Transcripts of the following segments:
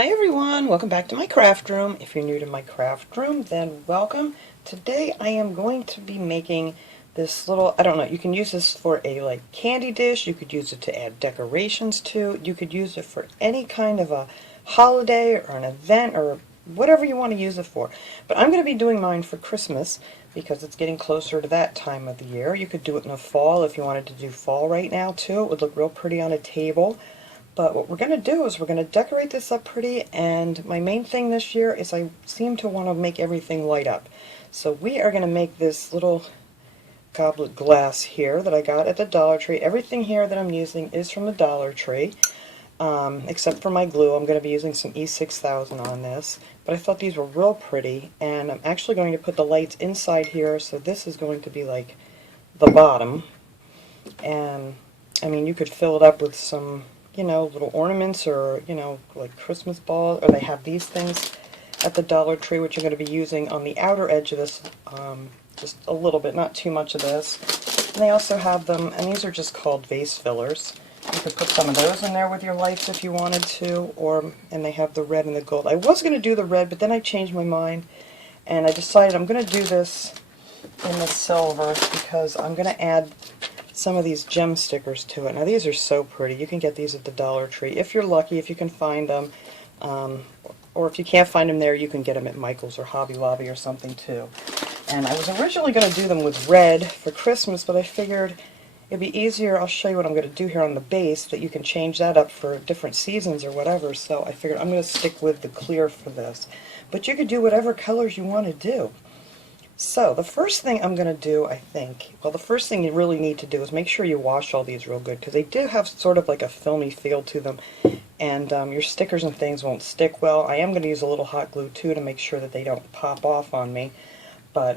Hi everyone, welcome back to my craft room. If you're new to my craft room, then welcome. Today I am going to be making this little, I don't know, you can use this for a candy dish, you could use it to add decorations to, you could use it for any kind of a holiday or an event or whatever you want to use it for. But I'm going to be doing mine for Christmas because it's getting closer to that time of the year. You could do it in the fall if you wanted to do fall right now too. It would look real pretty on a table. But what we're going to do is we're going to decorate this up pretty, and my main thing this year is I seem to want to make everything light up. So we are going to make this little goblet glass here that I got at the Dollar Tree. Everything here that I'm using is from the Dollar Tree, except for my glue. I'm going to be using some E6000 on this, but I thought these were real pretty, and I'm actually going to put the lights inside here, so this is going to be like the bottom. And I mean, you could fill it up with some, you know, little ornaments or, you know, like Christmas balls, or they have these things at the Dollar Tree, which I'm going to be using on the outer edge of this, just a little bit, not too much of this. And they also have them, and these are just called vase fillers. You could put some of those in there with your lights if you wanted to, and they have the red and the gold. I was going to do the red, but then I changed my mind, and I decided I'm going to do this in the silver because I'm going to add some of these gem stickers to it. Now these are so pretty. You can get these at the Dollar Tree if you're lucky, if you can find them, or if you can't find them there, you can get them at Michael's or Hobby Lobby or something too. And I was originally going to do them with red for Christmas, but I figured it'd be easier. I'll show you what I'm going to do here on the base, that you can change that up for different seasons or whatever, so I figured I'm going to stick with the clear for this. But you could do whatever colors you want to do. So, the first thing I'm going to do, I think, well, the first thing you really need to do is make sure you wash all these real good, because they do have sort of like a filmy feel to them, and your stickers and things won't stick well. I am going to use a little hot glue, too, to make sure that they don't pop off on me, but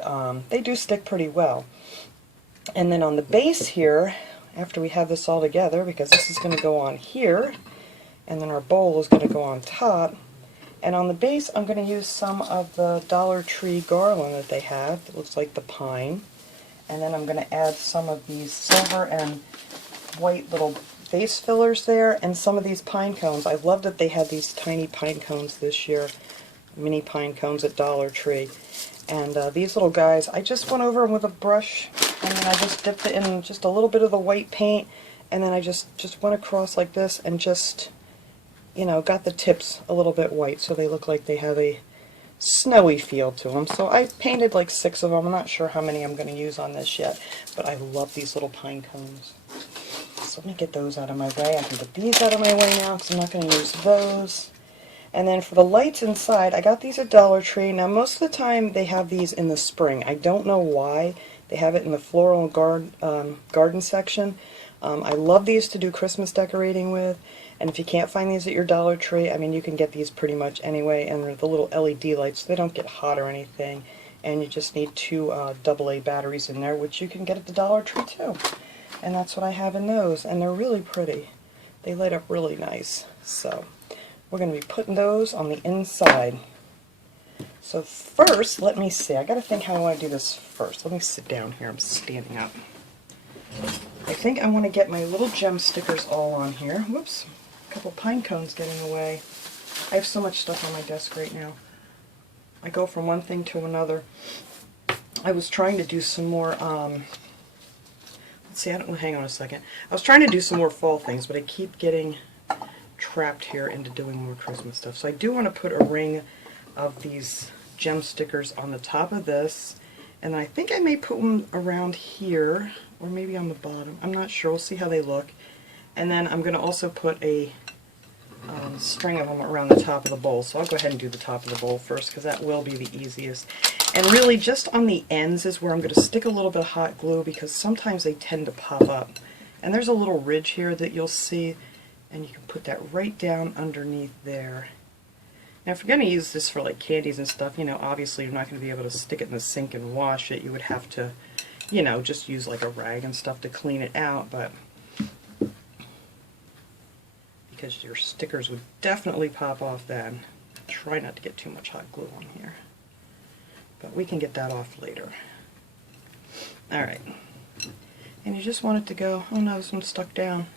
they do stick pretty well. And then on the base here, after we have this all together, because this is going to go on here, and then our bowl is going to go on top, and on the base, I'm going to use some of the Dollar Tree garland that they have. It looks like the pine. And then I'm going to add some of these silver and white little vase fillers there, and some of these pine cones. I love that they had these tiny pine cones this year, mini pine cones at Dollar Tree. And these little guys, I just went over them with a brush, and then I just dipped it in just a little bit of the white paint, and then I just went across like this and just, you know, got the tips a little bit white so they look like they have a snowy feel to them. So I painted like 6 of them. I'm not sure how many I'm going to use on this yet, but I love these little pine cones. So let me get those out of my way. I can get these out of my way now because I'm not going to use those. And then for the lights inside, I got these at Dollar Tree. Now most of the time they have these in the spring. I don't know why. They have it in the floral garden section. I love these to do Christmas decorating with, and if you can't find these at your Dollar Tree, I mean, you can get these pretty much anyway, and they're the little LED lights, so they don't get hot or anything, and you just need 2 AA batteries in there, which you can get at the Dollar Tree too. And that's what I have in those, and they're really pretty. They light up really nice. So we're going to be putting those on the inside. So first, let me see, I got to think how I want to do this first. Let me sit down here, I'm standing up. I think I want to get my little gem stickers all on here. Whoops, a couple pine cones getting away. I have so much stuff on my desk right now. I go from one thing to another. I was trying to do some more, let's see, hang on a second. I was trying to do some more fall things, but I keep getting trapped here into doing more Christmas stuff. So I do want to put a ring of these gem stickers on the top of this, and I think I may put them around here, or maybe on the bottom. I'm not sure. We'll see how they look. And then I'm going to also put a string of them around the top of the bowl. So I'll go ahead and do the top of the bowl first, because that will be the easiest. And really, just on the ends is where I'm going to stick a little bit of hot glue, because sometimes they tend to pop up. And there's a little ridge here that you'll see, and you can put that right down underneath there. Now, if you're going to use this for like candies and stuff, you know, obviously you're not going to be able to stick it in the sink and wash it. You would have to, you know, just use like a rag and stuff to clean it out, but because your stickers would definitely pop off then. Try not to get too much hot glue on here, but we can get that off later. Alright, and you just want it to go, oh no, this one's stuck down.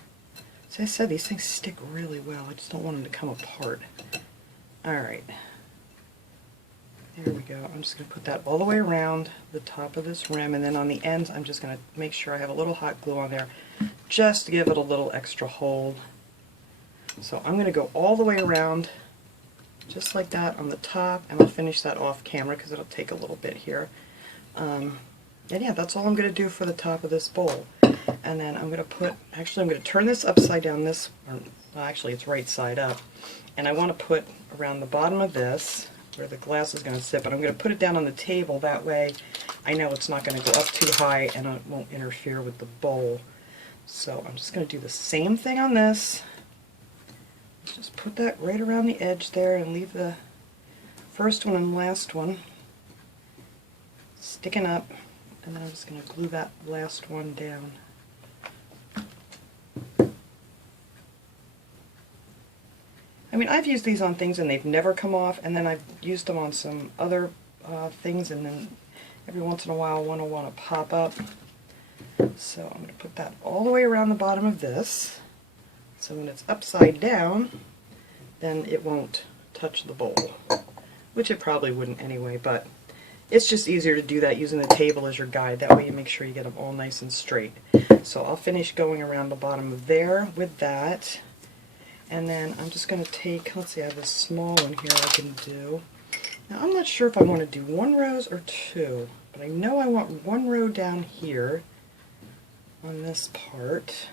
As I said, these things stick really well. I just don't want them to come apart. Alright. There we go. I'm just going to put that all the way around the top of this rim, and then on the ends I'm just going to make sure I have a little hot glue on there just to give it a little extra hold. So I'm going to go all the way around just like that on the top, and I'll finish that off camera because it'll take a little bit here. And yeah, that's all I'm going to do for the top of this bowl. And then I'm going to put, actually I'm going to turn this upside down, well actually it's right side up, and I want to put around the bottom of this where the glass is going to sit, but I'm going to put it down on the table, that way I know it's not going to go up too high and it won't interfere with the bowl. So I'm just going to do the same thing on this. Just put that right around the edge there and leave the first one and last one sticking up, and then I'm just going to glue that last one down. I mean, I've used these on things and they've never come off, and then I've used them on some other things, and then every once in a while one will want to pop up. So I'm going to put that all the way around the bottom of this, so when it's upside down, then it won't touch the bowl, which it probably wouldn't anyway, but it's just easier to do that using the table as your guide. That way you make sure you get them all nice and straight. So I'll finish going around the bottom of there with that. And then I'm just going to take, let's see, I have this small one here I can do. Now I'm not sure if I want to do 1 row or 2, but I know I want 1 row down here on this part.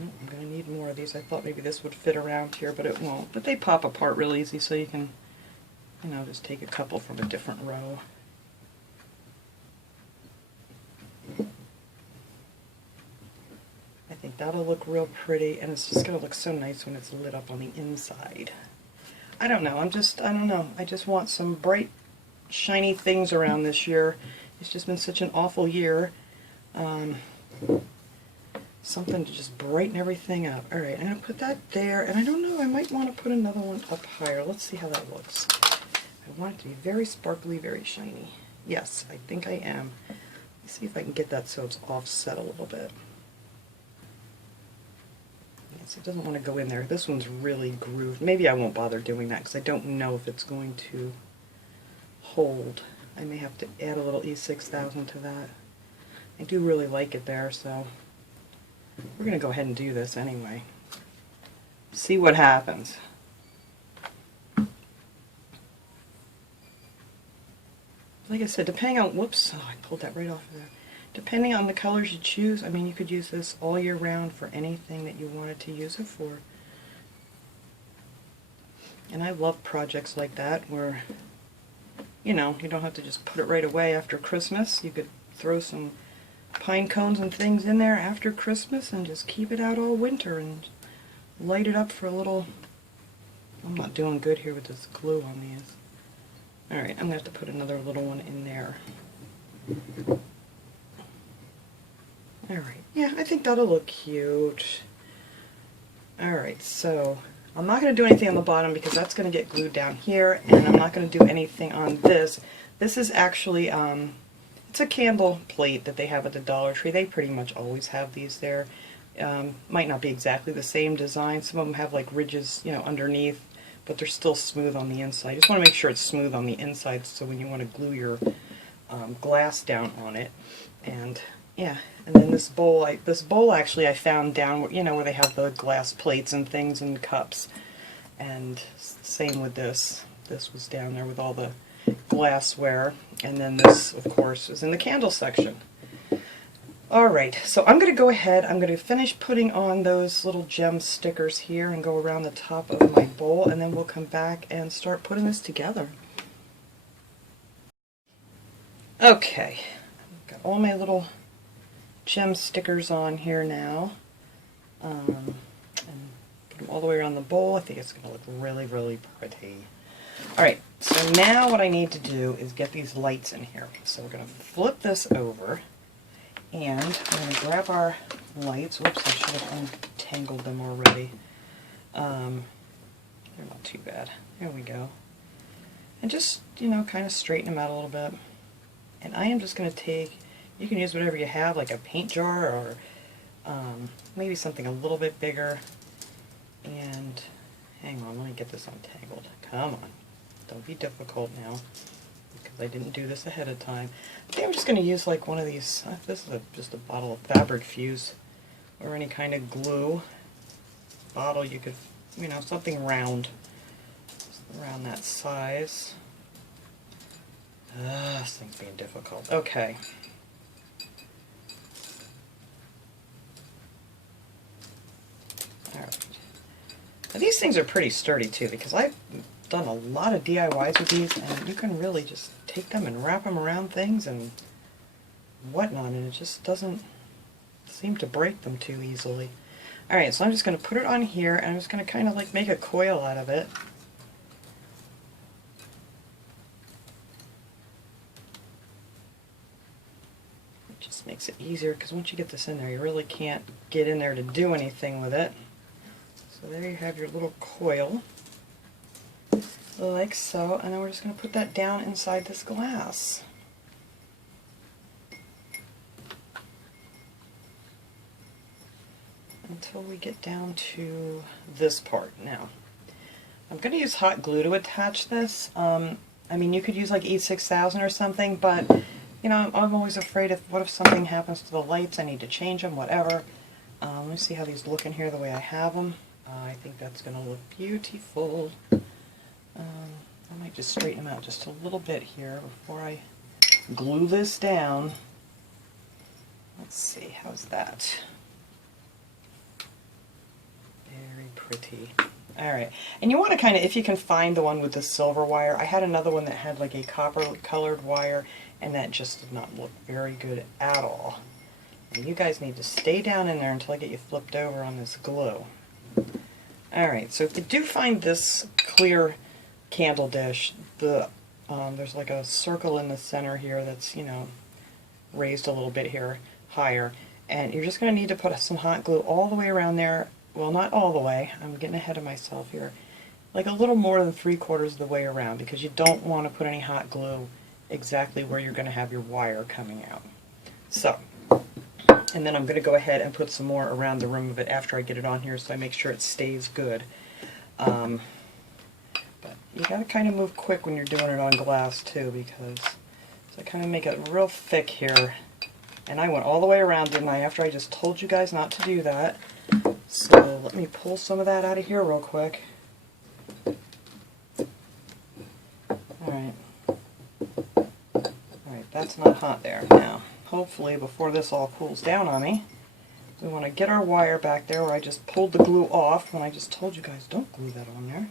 Oh, I'm going to need more of these. I thought maybe this would fit around here, but it won't. But they pop apart real easy, so you can, you know, just take a couple from a different row. I think that'll look real pretty, and it's just going to look so nice when it's lit up on the inside. I don't know, I don't know. I just want some bright, shiny things around this year. It's just been such an awful year. Something to just brighten everything up. Alright, I'm going to put that there, and I don't know, I might want to put another one up higher. Let's see how that looks. I want it to be very sparkly, very shiny. Yes, I think I am. Let's see if I can get that so it's offset a little bit. Yes, it doesn't want to go in there. This one's really grooved. Maybe I won't bother doing that because I don't know if it's going to hold. I may have to add a little E6000 to that. I do really like it there, so we're going to go ahead and do this anyway. See what happens. Like I said, depending on, whoops, oh, I pulled that right off of there. Depending on the colors you choose, I mean, you could use this all year round for anything that you wanted to use it for. And I love projects like that where, you know, you don't have to just put it right away after Christmas. You could throw some pine cones and things in there after Christmas and just keep it out all winter and light it up for a little. I'm not doing good here with this glue on these. Alright, I'm going to have to put another little one in there. Alright, yeah, I think that'll look cute. Alright, so I'm not going to do anything on the bottom because that's going to get glued down here, and I'm not going to do anything on this. This is actually, it's a candle plate that they have at the Dollar Tree. They pretty much always have these there. Might not be exactly the same design. Some of them have like ridges, you know, underneath, but they're still smooth on the inside. You just want to make sure it's smooth on the inside so when you want to glue your glass down on it. And yeah, and then this bowl actually I found down, you know, where they have the glass plates and things and cups. And same with this. This was down there with all the glassware. And then this, of course, is in the candle section. Alright, so I'm going to go ahead, I'm going to finish putting on those little gem stickers here and go around the top of my bowl, and then we'll come back and start putting this together. Okay, I've got all my little gem stickers on here now, and put them all the way around the bowl. I think it's going to look really, really pretty. Alright, so now what I need to do is get these lights in here. So we're going to flip this over. And we're going to grab our lights. Whoops, I should have untangled them already. They're not too bad. There we go. And just, you know, kind of straighten them out a little bit. And I am just going to take, you can use whatever you have, like a paint jar or maybe something a little bit bigger. And Hang on, let me get this untangled. Come on. Don't be difficult now, because I didn't do this ahead of time. I think I'm just going to use like one of these, this is just a bottle of fabric fuse, or any kind of glue bottle. You could, you know, something round, around that size. This thing's being difficult. Okay. Alright. Now these things are pretty sturdy too, because I've done a lot of DIYs with these, and you can really just take them and wrap them around things and whatnot, and it just doesn't seem to break them too easily. Alright, so I'm just going to put it on here, and I'm just going to kind of like make a coil out of it. It just makes it easier, because once you get this in there, you really can't get in there to do anything with it. So there you have your little coil, like so, and then we're just going to put that down inside this glass. Until we get down to this part. Now, I'm going to use hot glue to attach this. I mean, you could use like E6000 or something, but you know, I'm always afraid of what if something happens to the lights, I need to change them, whatever. Let me see how these look in here the way I have them. I think that's going to look beautiful. I might just straighten them out just a little bit here before I glue this down. Let's see, how's that? Very pretty. Alright, and you want to kind of, if you can find the one with the silver wire, I had another one that had like a copper colored wire, and that just did not look very good at all. And you guys need to stay down in there until I get you flipped over on this glue. Alright, so if you do find this clear candle dish, there's like a circle in the center here that's, you know, raised a little bit here higher, and you're just going to need to put some hot glue all the way around there. Well, not all the way, I'm getting ahead of myself here, like a little more than 3/4 of the way around, because you don't want to put any hot glue exactly where you're going to have your wire coming out. So, and then I'm going to go ahead and put some more around the rim of it after I get it on here, so I make sure it stays good. But you got to kind of move quick when you're doing it on glass too, because so I kind of make it real thick here. And I went all the way around, didn't I, after I just told you guys not to do that. So let me pull some of that out of here real quick. Alright. Alright, that's not hot there. Now, hopefully before this all cools down on me, we want to get our wire back there where I just pulled the glue off when I just told you guys don't glue that on there.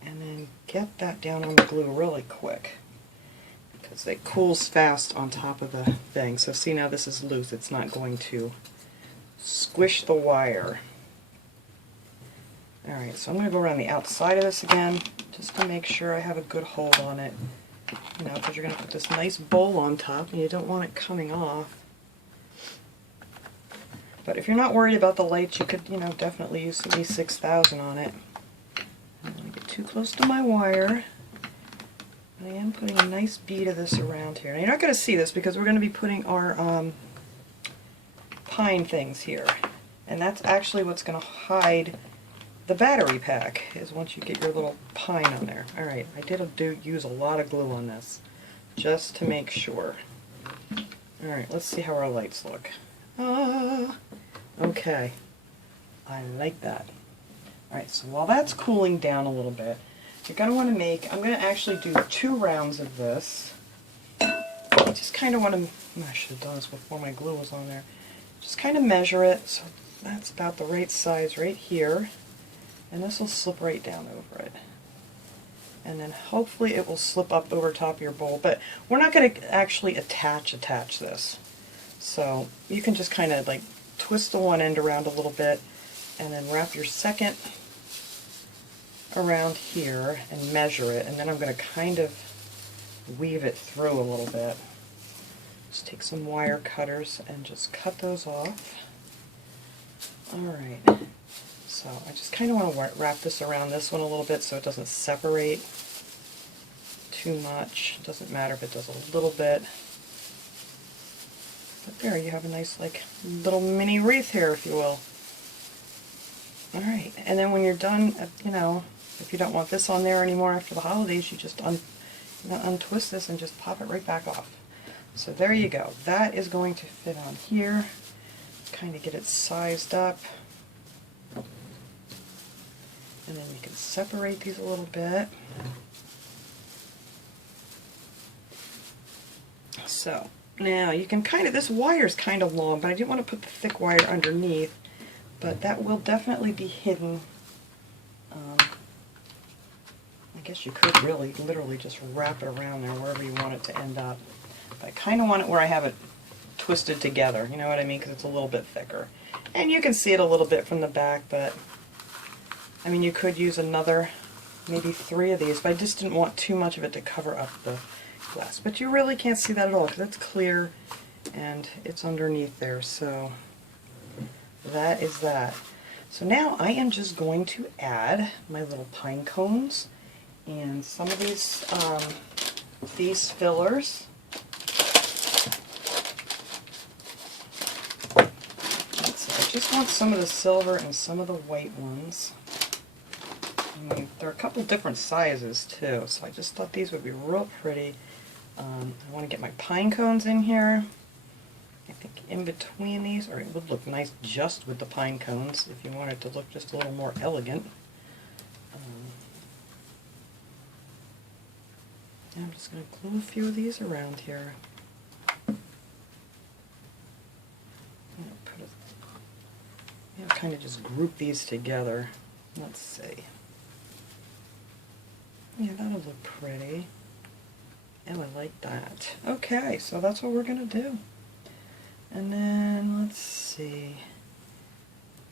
And then get that down on the glue really quick, because it cools fast on top of the thing. So see, now this is loose, it's not going to squish the wire. Alright, so I'm going to go around the outside of this again, just to make sure I have a good hold on it. You know, because you're going to put this nice bowl on top, and you don't want it coming off. But if you're not worried about the lights, you could, you know, definitely use some E6000 on it. I don't want to get too close to my wire. I am putting a nice bead of this around here. Now, you're not going to see this because we're going to be putting our pine things here. And that's actually what's going to hide the battery pack, is once you get your little pine on there. Alright, I did use a lot of glue on this, just to make sure. Alright, let's see how our lights look. Okay. I like that. Alright, so while that's cooling down a little bit, you're going to want to make, I'm going to actually do 2 rounds of this. I just kind of want to, I should have done this before my glue was on there. Just kind of measure it, so that's about the right size right here. And this will slip right down over it. And then hopefully it will slip up over top of your bowl. But we're not going to actually attach this. So you can just kind of like twist the one end around a little bit, and then wrap your second around here and measure it. And then I'm going to kind of weave it through a little bit. Just take some wire cutters and just cut those off. Alright. So I just kind of want to wrap this around this one a little bit so it doesn't separate too much. It doesn't matter if it does a little bit. But there you have a nice like little mini wreath here, if you will. Alright, and then when you're done, you know, if you don't want this on there anymore after the holidays, you just untwist this and just pop it right back off. So there you go. That is going to fit on here. Kind of get it sized up. And then you can separate these a little bit. So now you can kind of, this wire is kind of long, but I didn't want to put the thick wire underneath, but that will definitely be hidden. I guess you could really literally just wrap it around there wherever you want it to end up. But I kind of want it where I have it twisted together, you know what I mean, because it's a little bit thicker. And you can see it a little bit from the back, but I mean, you could use another, maybe 3 of these, but I just didn't want too much of it to cover up the glass. But you really can't see that at all because it's clear and it's underneath there. So that is that. So now I am just going to add my little pine cones and some of these fillers. I just want some of the silver and some of the white ones. I mean, there are a couple different sizes too, so I just thought these would be real pretty. I want to get my pine cones in here. I think in between these, or it would look nice just with the pine cones if you want it to look just a little more elegant. I'm just going to glue a few of these around here. Kind of just group these together. Let's see. Yeah, that'll look pretty. And I like that. Okay, so that's what we're going to do. And then, let's see.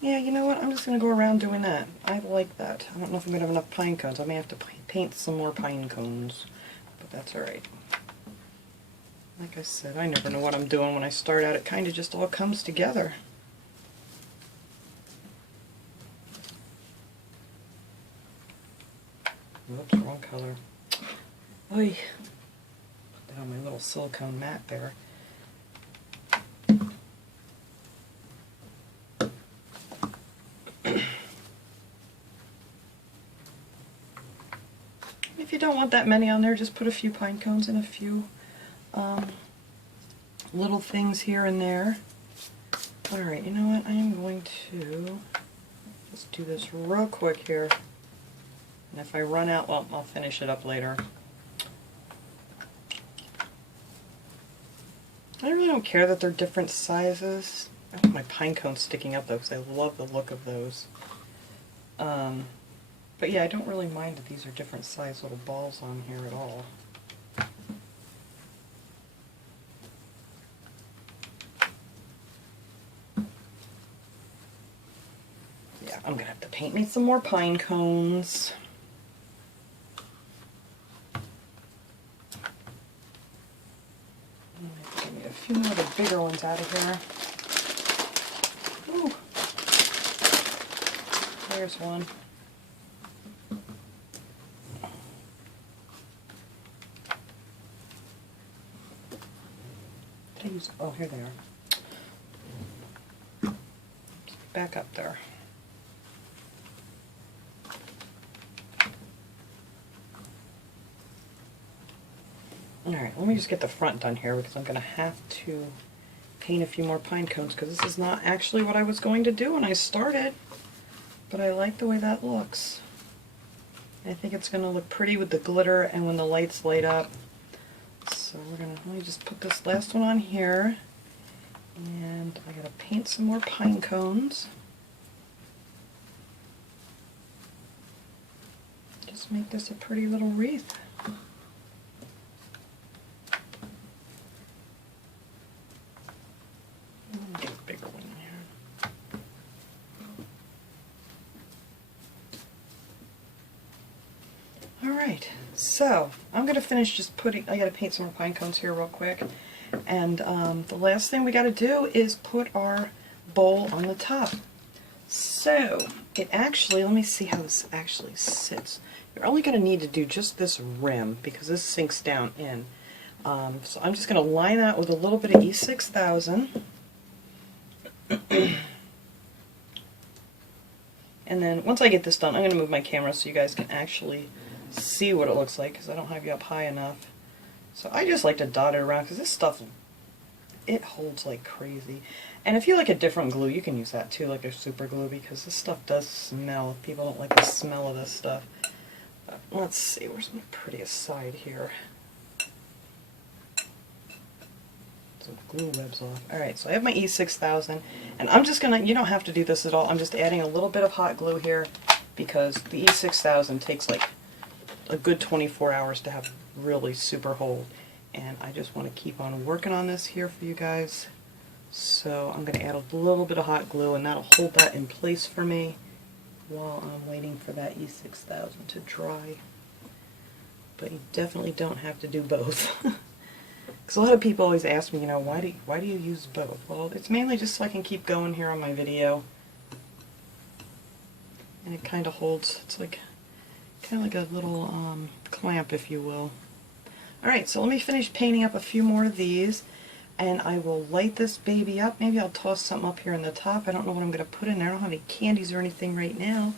Yeah, you know what? I'm just going to go around doing that. I like that. I don't know if I'm going to have enough pine cones. I may have to paint some more pine cones. But that's alright. Like I said, I never know what I'm doing when I start out. It kind of just all comes together. Whoops, wrong color. Oy. Put that on my little silicone mat there. If you don't want that many on there, just put a few pine cones and a few little things here and there. Alright, you know what? I am going to just do this real quick here. And if I run out, well, I'll finish it up later. I really don't care that they're different sizes. I want my pine cones sticking up though, because I love the look of those. But yeah, I don't really mind that these are different size little balls on here at all. Yeah, I'm going to have to paint me some more pine cones. Give me a few more of the bigger ones out of here. Ooh. There's one. Oh, here they are. Back up there. Alright, let me just get the front done here because I'm going to have to paint a few more pine cones because this is not actually what I was going to do when I started. But I like the way that looks. I think it's going to look pretty with the glitter and when the lights light up. So let me just put this last one on here, and I gotta paint some more pine cones. Just make this a pretty little wreath. Get a bigger one in here. Alright, so I'm going to finish just putting, I got to paint some more pine cones here real quick. And the last thing we got to do is put our bowl on the top. So, it actually, let me see how this actually sits. You're only going to need to do just this rim because this sinks down in. So I'm just going to line that with a little bit of E6000. And And then once I get this done, I'm going to move my camera so you guys can actually see what it looks like, because I don't have you up high enough. So I just like to dot it around, because this stuff, it holds like crazy. And if you like a different glue, you can use that too, like a super glue, because this stuff does smell. People don't like the smell of this stuff. But let's see, where's my prettiest side here? Some glue webs off. Alright, so I have my E6000, and I'm just gonna, you don't have to do this at all, I'm just adding a little bit of hot glue here, because the E6000 takes like a good 24 hours to have really super hold. And I just want to keep on working on this here for you guys. So I'm going to add a little bit of hot glue, and that'll hold that in place for me while I'm waiting for that E6000 to dry. But you definitely don't have to do both. Because a lot of people always ask me, you know, why do you use both? Well, it's mainly just so I can keep going here on my video. And it kind of holds, it's like kind of like a little clamp, if you will. Alright, so let me finish painting up a few more of these, and I will light this baby up. Maybe I'll toss something up here in the top. I don't know what I'm going to put in there. I don't have any candies or anything right now,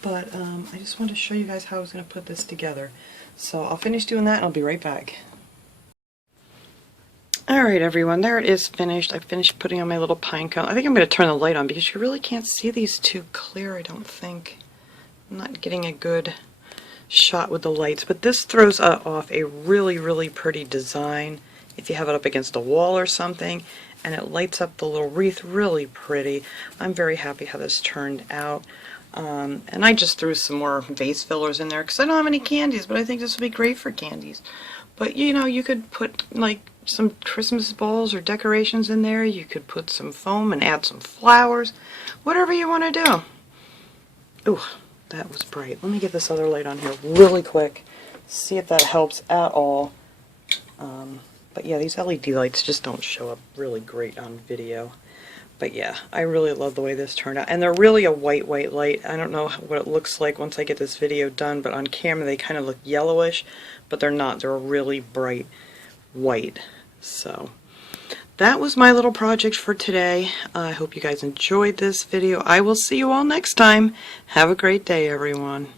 but I just wanted to show you guys how I was going to put this together. So I'll finish doing that and I'll be right back. Alright everyone, there it is finished. I finished putting on my little pine cone. I think I'm going to turn the light on because you really can't see these too clear, I don't think. I'm not getting a good shot with the lights, but this throws off a really pretty design if you have it up against a wall or something, and it lights up the little wreath really pretty. I'm very happy how this turned out. And I just threw some more vase fillers in there because I don't have any candies, but I think this would be great for candies. But you know, you could put like some Christmas balls or decorations in there. You could put some foam and add some flowers, whatever you want to do. Ooh, that was bright. Let me get this other light on here really quick, see if that helps at all. But yeah, these LED lights just don't show up really great on video. But yeah, I really love the way this turned out. And they're really a white light. I don't know what it looks like once I get this video done, but on camera they kind of look yellowish, but they're not. They're a really bright white. So that was my little project for today. I hope you guys enjoyed this video. I will see you all next time. Have a great day, everyone.